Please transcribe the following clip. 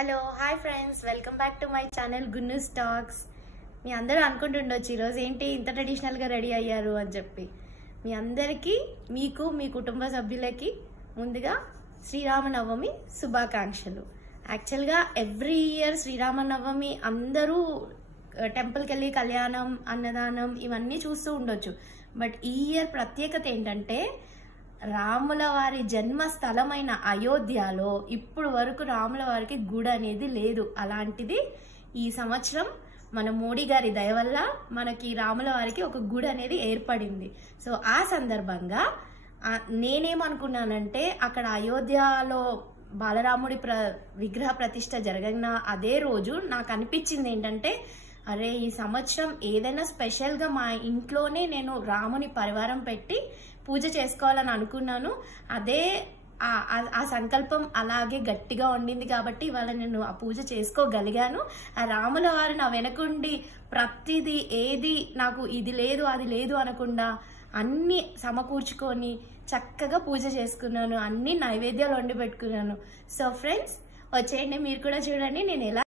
Hello hi friends, welcome back to my channel Gunnus talks. మీ అందరూ అనుకుంటుండొచ్చు ఈరోజు ఏంటి ఇంత ట్రెడిషనల్గా రెడీ అయ్యారు అని చెప్పి. మీ అందరికీ, మీకు, మీ కుటుంబ సభ్యులకి ముందుగా శ్రీరామనవమి శుభాకాంక్షలు. యాక్చువల్గా ఎవ్రీ ఇయర్ శ్రీరామనవమి అందరూ టెంపుల్కి వెళ్ళి కళ్యాణం, అన్నదానం ఇవన్నీ చూస్తూ ఉండొచ్చు. బట్ ఈ ఇయర్ ప్రత్యేకత ఏంటంటే రాముల వారి జన్మస్థలమైన అయోధ్యలో ఇప్పుడు వరకు రాముల వారికి గుడి అనేది లేదు. అలాంటిది ఈ సంవత్సరం మన మోడీ గారి దయ వల్ల మనకి రాముల వారికి ఒక గుడి అనేది ఏర్పడింది. సో ఆ సందర్భంగా నేనేమనుకున్నానంటే అక్కడ అయోధ్యలో బాలరాముడి విగ్రహ ప్రతిష్ట జరగన అదే రోజు నాకు అనిపించింది ఏంటంటే, అరే ఈ సంవత్సరం ఏదైనా స్పెషల్గా మా ఇంట్లోనే నేను రాముని పరివారం పెట్టి పూజ చేసుకోవాలని అనుకున్నాను. అదే ఆ సంకల్పం అలాగే గట్టిగా ఉండింది కాబట్టి ఇవాళ నేను ఆ పూజ చేసుకోగలిగాను. ఆ రాముల వారు నా వెనకుండి ప్రతిదీ ఏది నాకు ఇది లేదు అది లేదు అనకుండా అన్ని సమకూర్చుకొని చక్కగా పూజ చేసుకున్నాను. అన్ని నైవేద్యాలు వండి పెట్టుకున్నాను. సో ఫ్రెండ్స్ వచ్చేయండి, మీరు కూడా చూడండి నేను ఎలా